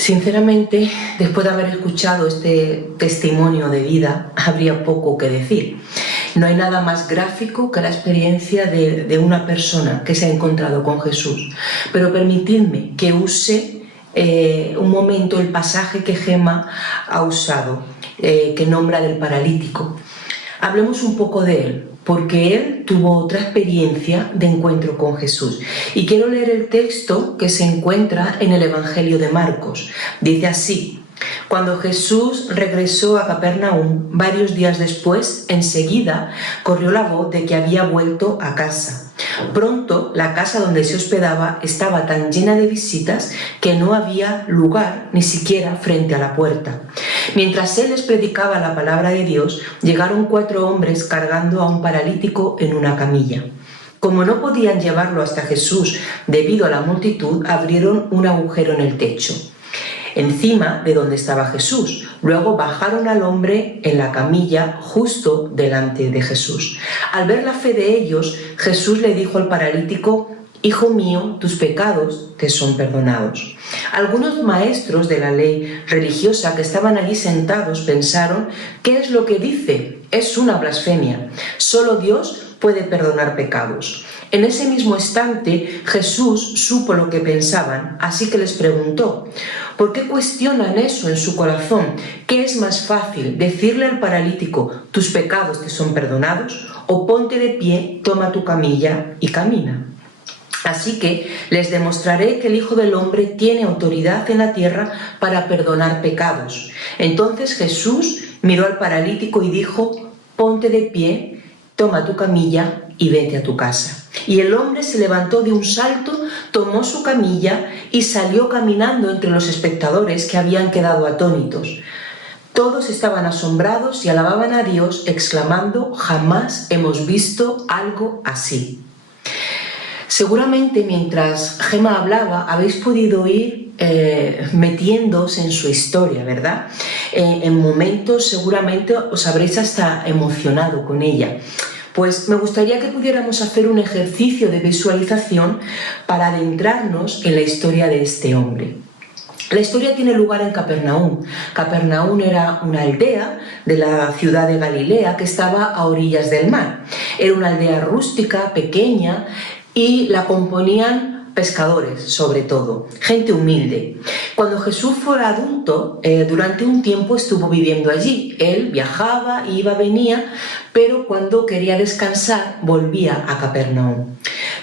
Sinceramente, después de haber escuchado este testimonio de vida, habría poco que decir. No hay nada más gráfico que la experiencia de una persona que se ha encontrado con Jesús. Pero permitidme que use un momento el pasaje que Gemma ha usado, que nombra del paralítico. Hablemos un poco de él, porque él tuvo otra experiencia de encuentro con Jesús. Y quiero leer el texto que se encuentra en el Evangelio de Marcos. Dice así: cuando Jesús regresó a Capernaum, varios días después, enseguida corrió la voz de que había vuelto a casa. Pronto la casa donde se hospedaba estaba tan llena de visitas que no había lugar ni siquiera frente a la puerta. Mientras él les predicaba la palabra de Dios, llegaron 4 hombres cargando a un paralítico en una camilla. Como no podían llevarlo hasta Jesús debido a la multitud, abrieron un agujero en el techo, encima de donde estaba Jesús. Luego bajaron al hombre en la camilla justo delante de Jesús. Al ver la fe de ellos, Jesús le dijo al paralítico: «Hijo mío, tus pecados te son perdonados». Algunos maestros de la ley religiosa que estaban allí sentados pensaron: «¿Qué es lo que dice? Es una blasfemia. Solo Dios puede perdonar pecados». En ese mismo instante Jesús supo lo que pensaban, así que les preguntó: ¿por qué cuestionan eso en su corazón? ¿Qué es más fácil, decirle al paralítico: «tus pecados te son perdonados», o «ponte de pie, toma tu camilla y camina»? Así que les demostraré que el Hijo del Hombre tiene autoridad en la tierra para perdonar pecados. Entonces Jesús miró al paralítico y dijo: «ponte de pie, toma tu camilla y vete a tu casa». Y el hombre se levantó de un salto, tomó su camilla y salió caminando entre los espectadores, que habían quedado atónitos. Todos estaban asombrados y alababan a Dios, exclamando: «jamás hemos visto algo así». Seguramente mientras Gemma hablaba habéis podido ir metiéndose en su historia, ¿verdad? En momentos seguramente os habréis hasta emocionado con ella. Pues me gustaría que pudiéramos hacer un ejercicio de visualización para adentrarnos en la historia de este hombre. La historia tiene lugar en Capernaum. Capernaum era una aldea de la ciudad de Galilea que estaba a orillas del mar. Era una aldea rústica, pequeña, y la componían pescadores, sobre todo, gente humilde. Cuando Jesús fue adulto, durante un tiempo estuvo viviendo allí. Él viajaba, iba, venía, pero cuando quería descansar volvía a Capernaum.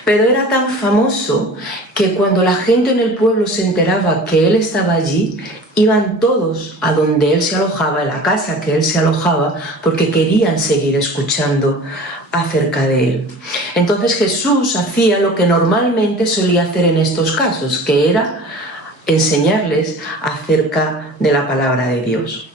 Pero era tan famoso que cuando la gente en el pueblo se enteraba que él estaba allí, iban todos a donde él se alojaba, en la casa que él se alojaba, porque querían seguir escuchando acerca de él. Entonces Jesús hacía lo que normalmente solía hacer en estos casos, que era enseñarles acerca de la palabra de Dios.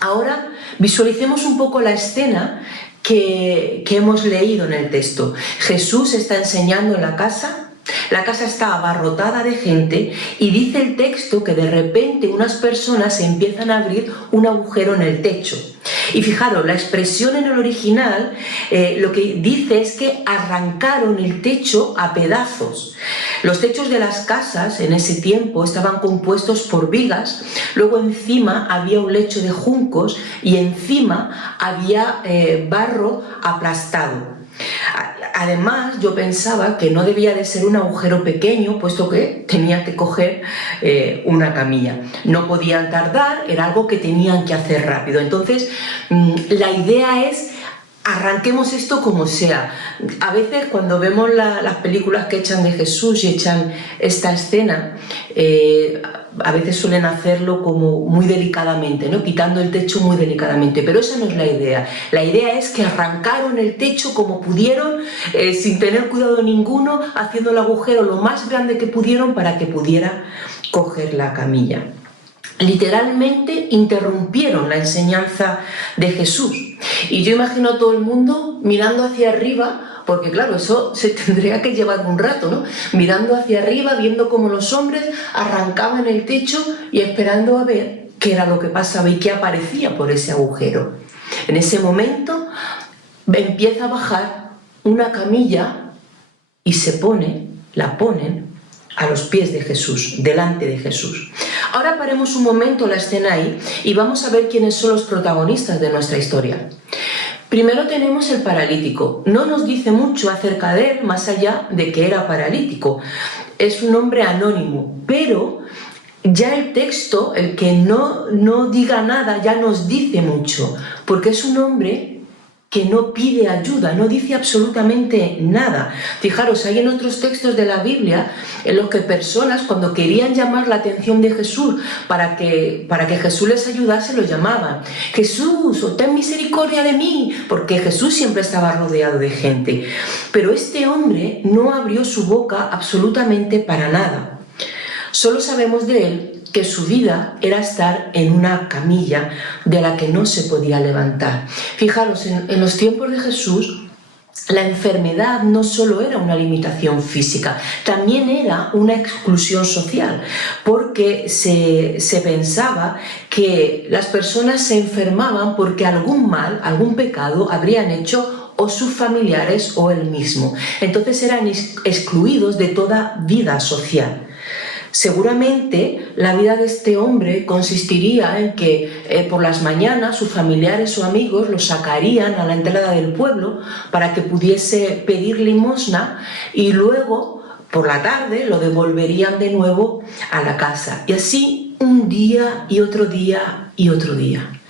Ahora visualicemos un poco la escena que hemos leído en el texto. Jesús está enseñando en la casa está abarrotada de gente y dice el texto que de repente unas personas empiezan a abrir un agujero en el techo. Y fijaros, la expresión en el original lo que dice es que arrancaron el techo a pedazos. Los techos de las casas en ese tiempo estaban compuestos por vigas, luego encima había un lecho de juncos y encima había barro aplastado. Además, yo pensaba que no debía de ser un agujero pequeño, puesto que tenía que coger una camilla. No podían tardar, era algo que tenían que hacer rápido. Entonces, la idea es: arranquemos esto como sea. A veces cuando vemos las películas que echan de Jesús y echan esta escena, a veces suelen hacerlo como muy delicadamente, ¿no? Quitando el techo muy delicadamente, pero esa no es la idea. La idea es que arrancaron el techo como pudieron, sin tener cuidado ninguno, haciendo el agujero lo más grande que pudieron para que pudiera coger la camilla. Literalmente interrumpieron la enseñanza de Jesús. Y yo imagino a todo el mundo mirando hacia arriba, porque claro, eso se tendría que llevar un rato, ¿no? Mirando hacia arriba, viendo cómo los hombres arrancaban el techo y esperando a ver qué era lo que pasaba y qué aparecía por ese agujero. En ese momento empieza a bajar una camilla y la ponen a los pies de Jesús, delante de Jesús. Ahora paremos un momento la escena ahí y vamos a ver quiénes son los protagonistas de nuestra historia. Primero tenemos el paralítico. No nos dice mucho acerca de él, más allá de que era paralítico. Es un hombre anónimo, pero ya el texto, el que no diga nada, ya nos dice mucho, porque es un hombre que no pide ayuda, no dice absolutamente nada. Fijaros, hay en otros textos de la Biblia en los que personas, cuando querían llamar la atención de Jesús para que Jesús les ayudase, lo llamaban: Jesús, ten misericordia de mí, porque Jesús siempre estaba rodeado de gente. Pero este hombre no abrió su boca absolutamente para nada. Solo sabemos de él que su vida era estar en una camilla de la que no se podía levantar. Fijaros, en los tiempos de Jesús, la enfermedad no solo era una limitación física, también era una exclusión social, porque se pensaba que las personas se enfermaban porque algún mal, algún pecado habrían hecho o sus familiares o él mismo. Entonces eran excluidos de toda vida social. Seguramente la vida de este hombre consistiría en que por las mañanas sus familiares o amigos lo sacarían a la entrada del pueblo para que pudiese pedir limosna y luego por la tarde lo devolverían de nuevo a la casa. Y así un día y otro día y otro día.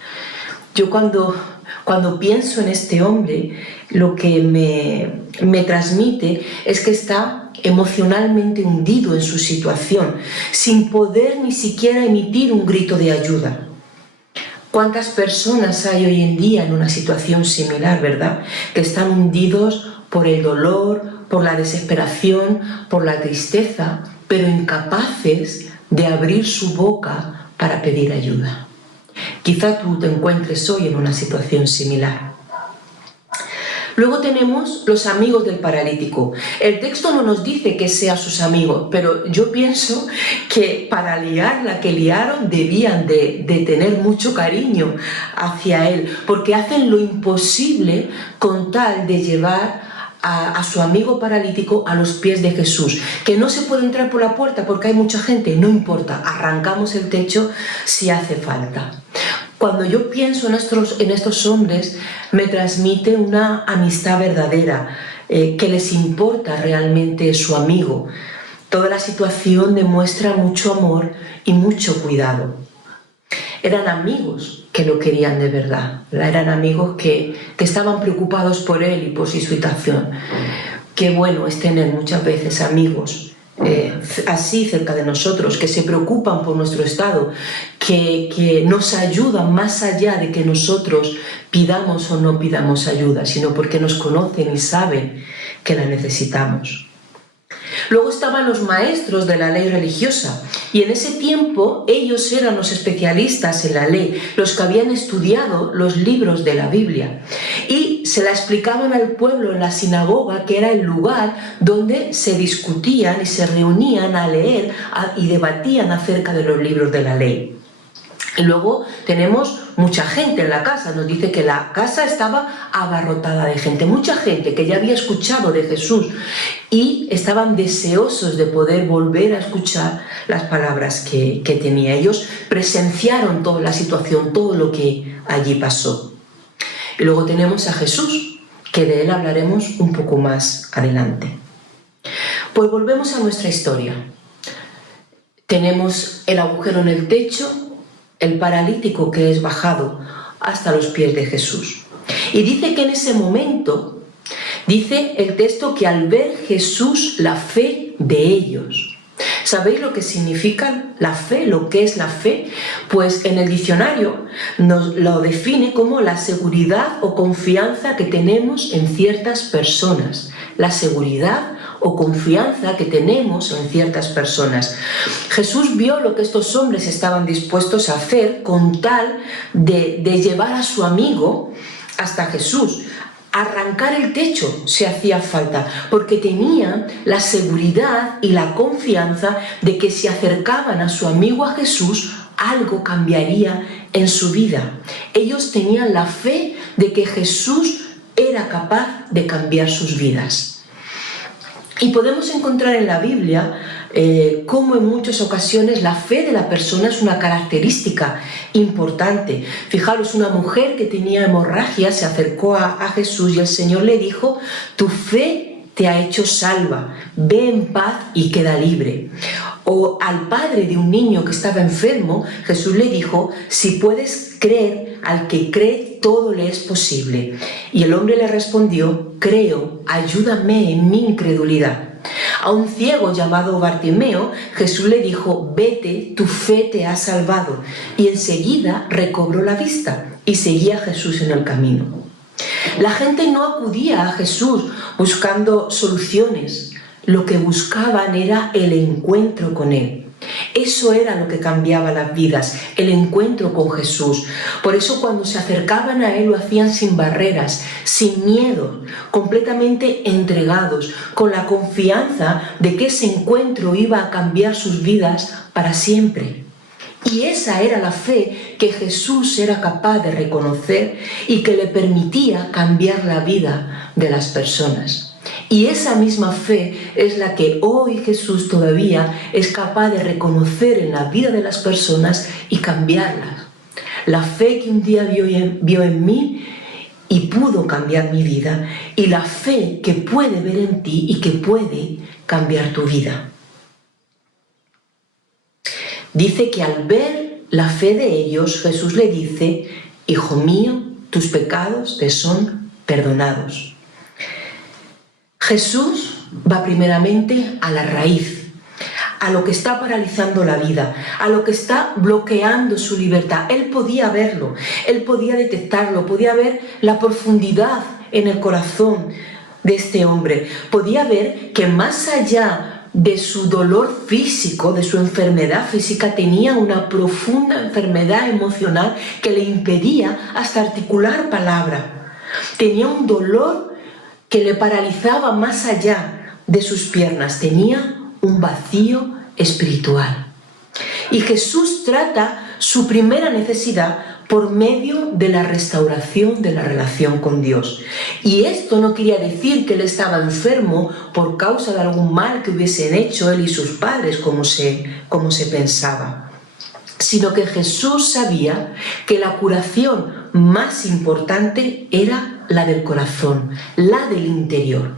Yo cuando pienso en este hombre, lo que me transmite es que está emocionalmente hundido en su situación, sin poder ni siquiera emitir un grito de ayuda. ¿Cuántas personas hay hoy en día en una situación similar, verdad? Que están hundidos por el dolor, por la desesperación, por la tristeza, pero incapaces de abrir su boca para pedir ayuda. Quizá tú te encuentres hoy en una situación similar. Luego tenemos los amigos del paralítico. El texto no nos dice que sean sus amigos, pero yo pienso que para liar la que liaron debían de tener mucho cariño hacia él, porque hacen lo imposible con tal de llevar a su amigo paralítico a los pies de Jesús. Que no se puede entrar por la puerta porque hay mucha gente, no importa, arrancamos el techo si hace falta. Cuando yo pienso en estos hombres, me transmite una amistad verdadera, que les importa realmente su amigo. Toda la situación demuestra mucho amor y mucho cuidado. Eran amigos que lo querían de verdad, eran amigos que estaban preocupados por él y por su situación. Qué bueno es tener muchas veces amigos así cerca de nosotros, que se preocupan por nuestro estado, que nos ayudan más allá de que nosotros pidamos o no pidamos ayuda, sino porque nos conocen y saben que la necesitamos. Luego estaban los maestros de la ley religiosa, y en ese tiempo ellos eran los especialistas en la ley, los que habían estudiado los libros de la Biblia, y se la explicaban al pueblo en la sinagoga, que era el lugar donde se discutían y se reunían a leer y debatían acerca de los libros de la ley. Y luego tenemos mucha gente en la casa, nos dice que la casa estaba abarrotada de gente, mucha gente que ya había escuchado de Jesús y estaban deseosos de poder volver a escuchar las palabras que tenía. Ellos presenciaron toda la situación, todo lo que allí pasó. Y luego tenemos a Jesús, que de él hablaremos un poco más adelante. Pues volvemos a nuestra historia. Tenemos el agujero en el techo, el paralítico que es bajado hasta los pies de Jesús. Y dice que en ese momento, dice el texto que al ver Jesús la fe de ellos. ¿Sabéis lo que significa la fe? ¿Lo que es la fe? Pues en el diccionario nos lo define como la seguridad o confianza que tenemos en ciertas personas. La seguridad o confianza que tenemos en ciertas personas. Jesús vio lo que estos hombres estaban dispuestos a hacer con tal de llevar a su amigo hasta Jesús. Arrancar el techo si hacía falta, porque tenían la seguridad y la confianza de que si acercaban a su amigo a Jesús, algo cambiaría en su vida. Ellos tenían la fe de que Jesús era capaz de cambiar sus vidas. Y podemos encontrar en la Biblia cómo en muchas ocasiones la fe de la persona es una característica importante. Fijaros, una mujer que tenía hemorragia se acercó a Jesús y el Señor le dijo: tu fe te ha hecho salva, ve en paz y queda libre. O al padre de un niño que estaba enfermo, Jesús le dijo: si puedes creer, al que cree todo le es posible. Y el hombre le respondió: creo, ayúdame en mi incredulidad. A un ciego llamado Bartimeo, Jesús le dijo: vete, tu fe te ha salvado. Y enseguida recobró la vista y seguía a Jesús en el camino. La gente no acudía a Jesús buscando soluciones. Lo que buscaban era el encuentro con Él. Eso era lo que cambiaba las vidas, el encuentro con Jesús. Por eso cuando se acercaban a Él lo hacían sin barreras, sin miedo, completamente entregados, con la confianza de que ese encuentro iba a cambiar sus vidas para siempre. Y esa era la fe que Jesús era capaz de reconocer y que le permitía cambiar la vida de las personas. Y esa misma fe es la que hoy Jesús todavía es capaz de reconocer en la vida de las personas y cambiarlas. La fe que un día vio en mí y pudo cambiar mi vida, y la fe que puede ver en ti y que puede cambiar tu vida. Dice que al ver la fe de ellos, Jesús le dice: hijo mío, tus pecados te son perdonados. Jesús va primeramente a la raíz, a lo que está paralizando la vida, a lo que está bloqueando su libertad. Él podía verlo, él podía detectarlo, podía ver la profundidad en el corazón de este hombre. Podía ver que más allá de su dolor físico, de su enfermedad física, tenía una profunda enfermedad emocional que le impedía hasta articular palabra. Tenía un dolor que le paralizaba más allá de sus piernas, tenía un vacío espiritual. Y Jesús trata su primera necesidad por medio de la restauración de la relación con Dios. Y esto no quería decir que él estaba enfermo por causa de algún mal que hubiesen hecho él y sus padres, como se pensaba, sino que Jesús sabía que la curación más importante era la del corazón, la del interior.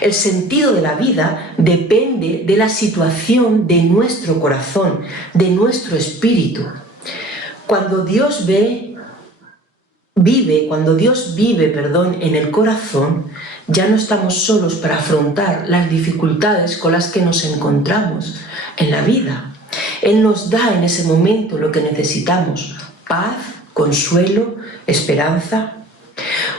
El sentido de la vida depende de la situación de nuestro corazón, de nuestro espíritu. Cuando Dios vive en el corazón, ya no estamos solos para afrontar las dificultades con las que nos encontramos en la vida. Él nos da en ese momento lo que necesitamos: paz, consuelo, esperanza.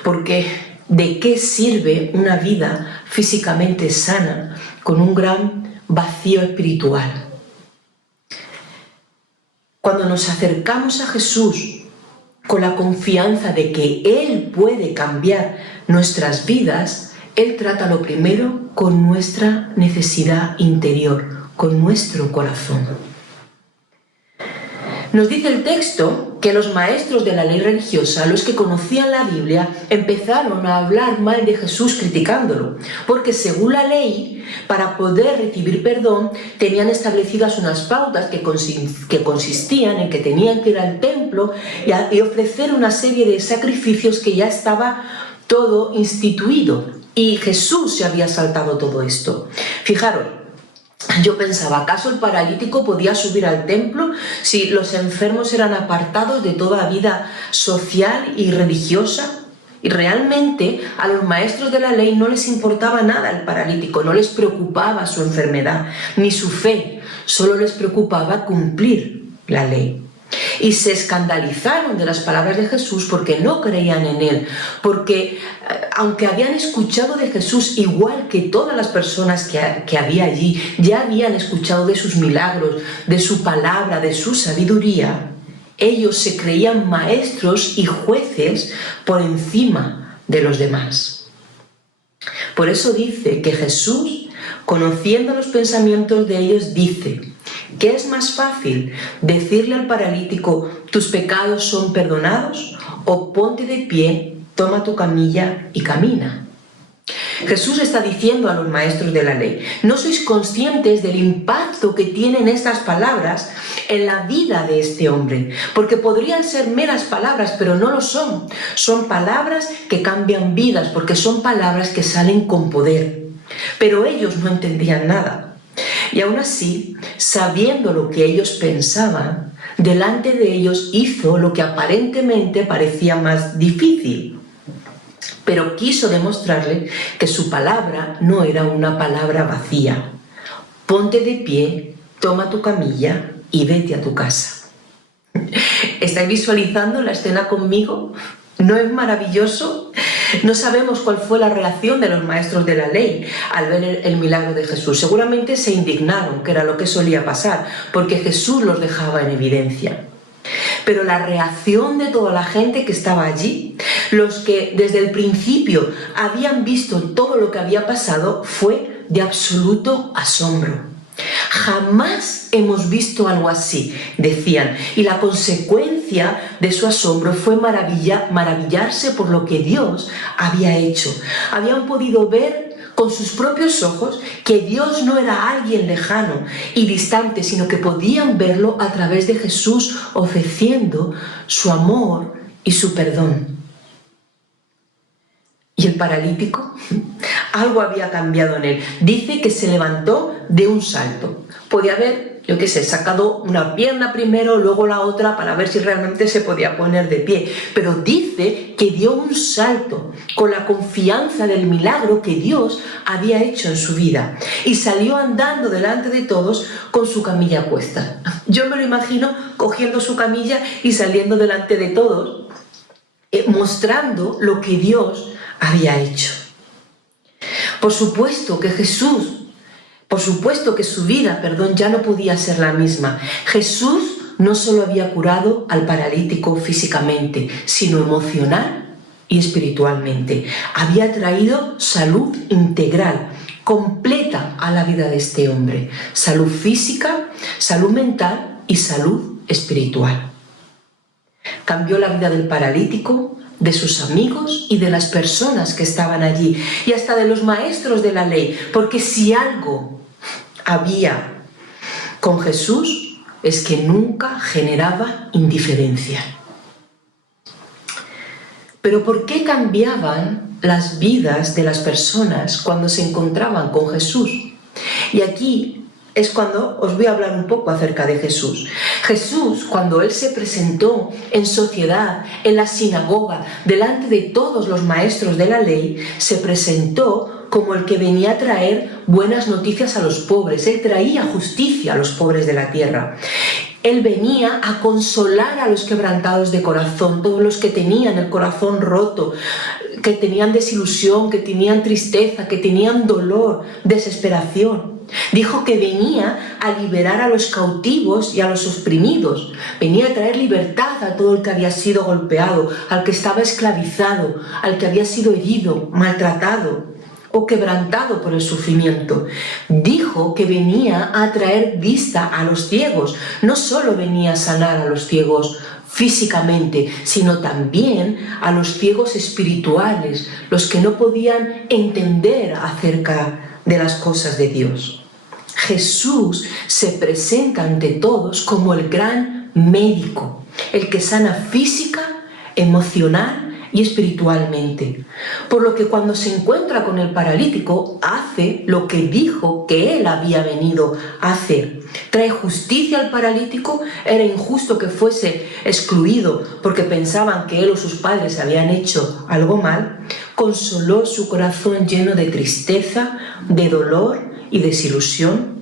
Porque ¿de qué sirve una vida físicamente sana con un gran vacío espiritual? Cuando nos acercamos a Jesús con la confianza de que Él puede cambiar nuestras vidas, Él trata lo primero con nuestra necesidad interior, con nuestro corazón. Nos dice el texto que los maestros de la ley religiosa, los que conocían la Biblia, empezaron a hablar mal de Jesús criticándolo, porque según la ley, para poder recibir perdón, tenían establecidas unas pautas que consistían en que tenían que ir al templo y ofrecer una serie de sacrificios que ya estaba todo instituido. Y Jesús se había saltado todo esto. Fijaros, yo pensaba, ¿acaso el paralítico podía subir al templo si los enfermos eran apartados de toda vida social y religiosa? Y realmente a los maestros de la ley no les importaba nada el paralítico, no les preocupaba su enfermedad ni su fe, solo les preocupaba cumplir la ley. Y se escandalizaron de las palabras de Jesús porque no creían en Él, porque aunque habían escuchado de Jesús igual que todas las personas que había allí, ya habían escuchado de sus milagros, de su palabra, de su sabiduría, ellos se creían maestros y jueces por encima de los demás. Por eso dice que Jesús, conociendo los pensamientos de ellos, dice: ¿qué es más fácil, decirle al paralítico tus pecados son perdonados, o ponte de pie, toma tu camilla y camina? Jesús está diciendo a los maestros de la ley: no sois conscientes del impacto que tienen estas palabras en la vida de este hombre, porque podrían ser meras palabras, pero no lo son. Son palabras que cambian vidas, porque son palabras que salen con poder. Pero ellos no entendían nada. Y aún así, sabiendo lo que ellos pensaban, delante de ellos hizo lo que aparentemente parecía más difícil. Pero quiso demostrarle que su palabra no era una palabra vacía. Ponte de pie, toma tu camilla y vete a tu casa. ¿Estáis visualizando la escena conmigo? ¿No es maravilloso? No sabemos cuál fue la reacción de los maestros de la ley al ver el milagro de Jesús. Seguramente se indignaron, que era lo que solía pasar, porque Jesús los dejaba en evidencia. Pero la reacción de toda la gente que estaba allí, los que desde el principio habían visto todo lo que había pasado, fue de absoluto asombro. Jamás hemos visto algo así, decían, y la consecuencia de su asombro fue maravillarse por lo que Dios había hecho. Habían podido ver con sus propios ojos que Dios no era alguien lejano y distante, sino que podían verlo a través de Jesús ofreciendo su amor y su perdón. ¿Y el paralítico? Algo había cambiado en él. Dice que se levantó de un salto. Podía haber, yo qué sé, sacado una pierna primero, luego la otra, para ver si realmente se podía poner de pie. Pero dice que dio un salto con la confianza del milagro que Dios había hecho en su vida. Y salió andando delante de todos con su camilla a cuestas. Yo me lo imagino cogiendo su camilla y saliendo delante de todos, mostrando lo que Dios había hecho. Por supuesto que su vida, ya no podía ser la misma. Jesús no solo había curado al paralítico físicamente, sino emocional y espiritualmente. Había traído salud integral, completa a la vida de este hombre. Salud física, salud mental y salud espiritual. Cambió la vida del paralítico, de sus amigos y de las personas que estaban allí, y hasta de los maestros de la ley, porque si algo había con Jesús es que nunca generaba indiferencia. Pero ¿por qué cambiaban las vidas de las personas cuando se encontraban con Jesús? Y aquí es cuando os voy a hablar un poco acerca de Jesús. Jesús, cuando Él se presentó en sociedad, en la sinagoga, delante de todos los maestros de la ley, se presentó como el que venía a traer buenas noticias a los pobres. Él traía justicia a los pobres de la tierra. Él venía a consolar a los quebrantados de corazón, todos los que tenían el corazón roto, que tenían desilusión, que tenían tristeza, que tenían dolor, desesperación. Dijo que venía a liberar a los cautivos y a los oprimidos. Venía a traer libertad a todo el que había sido golpeado, al que estaba esclavizado, al que había sido herido, maltratado o quebrantado por el sufrimiento. Dijo que venía a traer vista a los ciegos. No solo venía a sanar a los ciegos físicamente, sino también a los ciegos espirituales, los que no podían entender acerca de las cosas de Dios. Jesús se presenta ante todos como el gran médico, el que sana física, emocional y espiritualmente. Por lo que cuando se encuentra con el paralítico, hace lo que dijo que él había venido a hacer. Trae justicia al paralítico. Era injusto que fuese excluido porque pensaban que él o sus padres habían hecho algo mal. Consoló su corazón lleno de tristeza, de dolor y desilusión.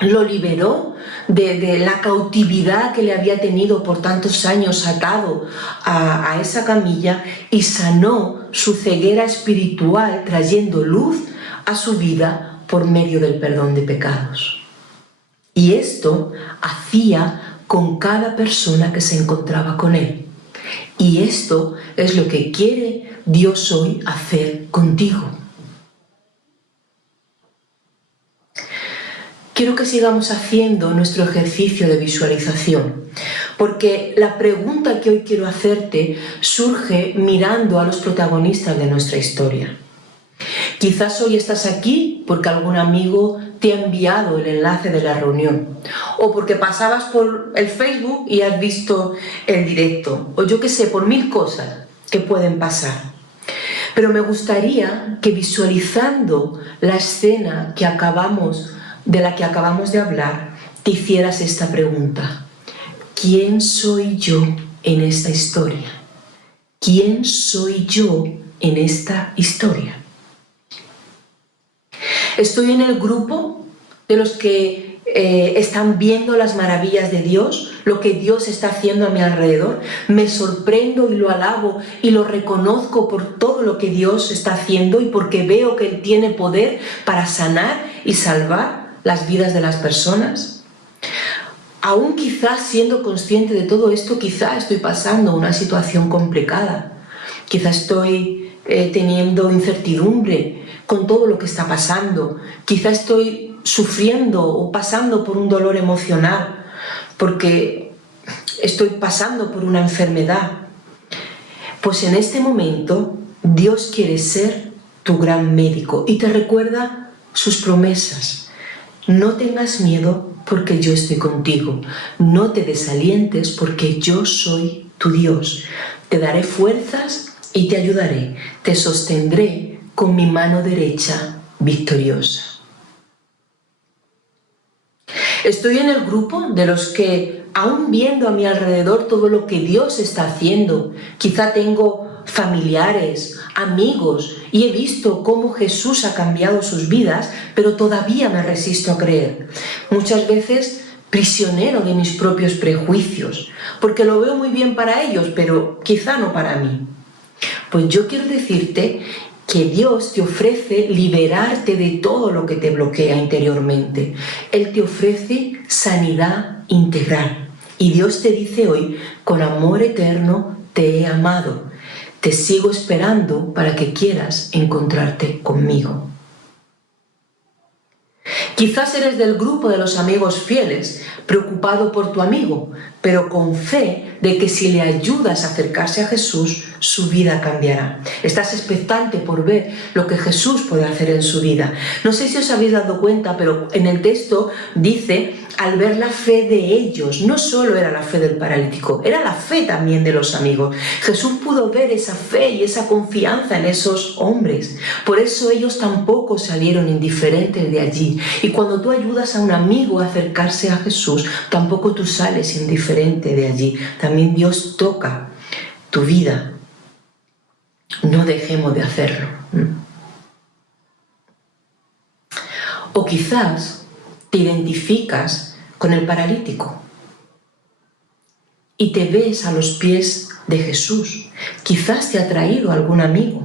Lo liberó de la cautividad que le había tenido por tantos años atado a esa camilla y sanó su ceguera espiritual, trayendo luz a su vida por medio del perdón de pecados. Y esto hacía con cada persona que se encontraba con él. Y esto es lo que quiere Dios hoy hacer contigo. Quiero que sigamos haciendo nuestro ejercicio de visualización, porque la pregunta que hoy quiero hacerte surge mirando a los protagonistas de nuestra historia. Quizás hoy estás aquí porque algún amigo te ha enviado el enlace de la reunión, o porque pasabas por el Facebook y has visto el directo, o yo qué sé, por 1000 cosas que pueden pasar. Pero me gustaría que, visualizando la escena de la que acabamos de hablar, te hicieras esta pregunta: ¿quién soy yo en esta historia? ¿Quién soy yo en esta historia? Estoy en el grupo de los que están viendo las maravillas de Dios, lo que Dios está haciendo a mi alrededor. Me sorprendo y lo alabo y lo reconozco por todo lo que Dios está haciendo y porque veo que Él tiene poder para sanar y salvar las vidas de las personas. Aún quizás siendo consciente de todo esto, quizás estoy pasando una situación complicada. Quizás estoy teniendo incertidumbre con todo lo que está pasando. Quizás estoy sufriendo o pasando por un dolor emocional porque estoy pasando por una enfermedad. Pues en este momento Dios quiere ser tu gran médico y te recuerda sus promesas. No tengas miedo porque yo estoy contigo. No te desalientes porque yo soy tu Dios. Te daré fuerzas y te ayudaré. Te sostendré con mi mano derecha victoriosa. Estoy en el grupo de los que, aún viendo a mi alrededor todo lo que Dios está haciendo, quizá tengo familiares, amigos, y he visto cómo Jesús ha cambiado sus vidas, pero todavía me resisto a creer. Muchas veces prisionero de mis propios prejuicios, porque lo veo muy bien para ellos, pero quizá no para mí. Pues yo quiero decirte que Dios te ofrece liberarte de todo lo que te bloquea interiormente. Él te ofrece sanidad integral. Y Dios te dice hoy: con amor eterno te he amado. Te sigo esperando para que quieras encontrarte conmigo. Quizás eres del grupo de los amigos fieles, preocupado por tu amigo, pero con fe de que si le ayudas a acercarse a Jesús, su vida cambiará. Estás expectante por ver lo que Jesús puede hacer en su vida. No sé si os habéis dado cuenta, pero en el texto dice: al ver la fe de ellos. No solo era la fe del paralítico, era la fe también de los amigos. Jesús pudo ver esa fe y esa confianza en esos hombres. Por eso ellos tampoco salieron indiferentes de allí. Y cuando tú ayudas a un amigo a acercarse a Jesús, tampoco tú sales indiferente de allí. También Dios toca tu vida. No dejemos de hacerlo. O quizás te identificas con el paralítico y te ves a los pies de Jesús. Quizás te ha traído algún amigo.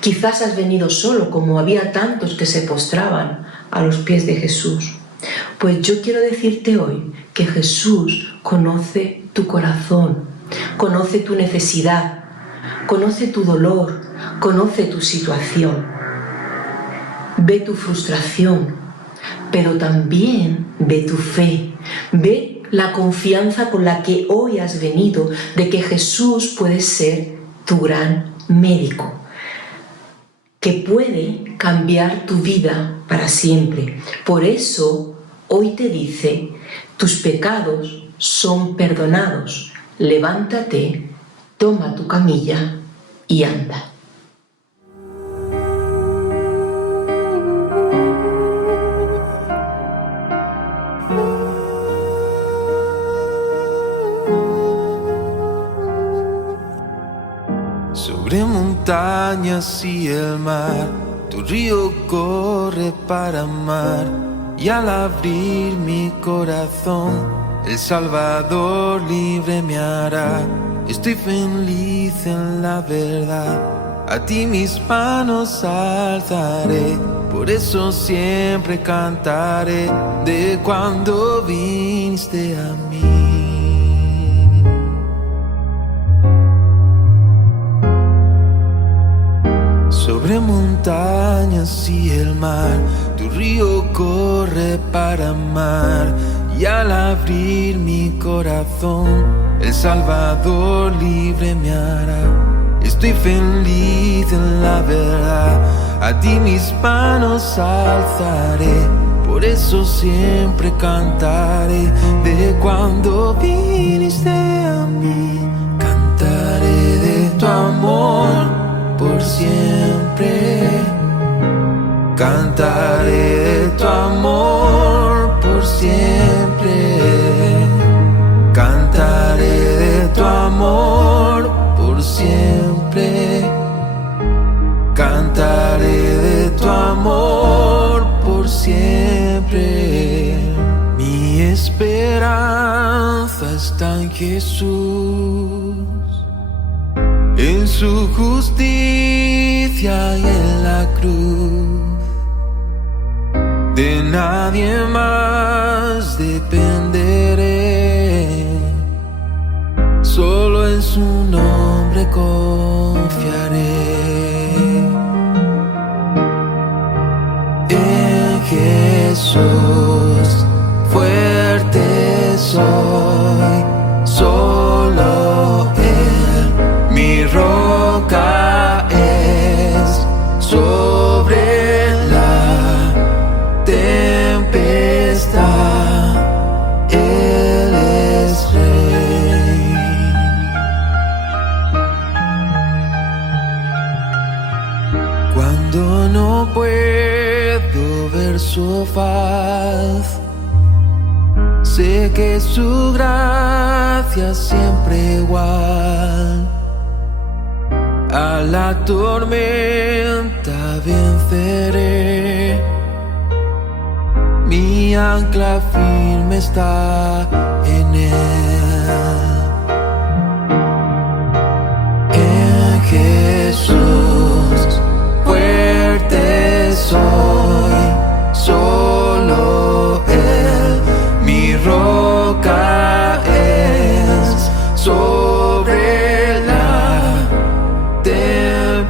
Quizás has venido solo, como había tantos que se postraban a los pies de Jesús. Pues yo quiero decirte hoy que Jesús conoce tu corazón, conoce tu necesidad, conoce tu dolor, conoce tu situación. Ve tu frustración, pero también ve tu fe, ve la confianza con la que hoy has venido de que Jesús puede ser tu gran médico, que puede cambiar tu vida para siempre. Por eso hoy te dice: tus pecados son perdonados, levántate, toma tu camilla y anda. Sobre montañas y el mar, tu río corre para amar. Y al abrir mi corazón, el Salvador libre me hará. Estoy feliz en la verdad, a ti mis manos alzaré. Por eso siempre cantaré de cuando viniste a mí. Sobre montañas y el mar, tu río corre para amar. Y al abrir mi corazón, el Salvador libre me hará. Estoy feliz en la verdad, a ti mis manos alzaré. Por eso siempre cantaré de cuando viniste a mí. Cantaré de tu amor por siempre. Cantaré de tu amor por siempre. Cantaré de tu amor por siempre. Cantaré de tu amor por siempre. Mi esperanza está en Jesús, en su justicia y en la cruz. De nadie más dependeré, solo en su nombre confiaré. En Jesús fuerte soy, solo Él mi roca es. Sobre la tempestad Él es Rey. Cuando no puedo ver su faz, sé que su gracia siempre igual. A la tormenta venceré, mi ancla firme está en Él. En Jesús fuerte soy, solo Él mi roca es. Sobre la tempestad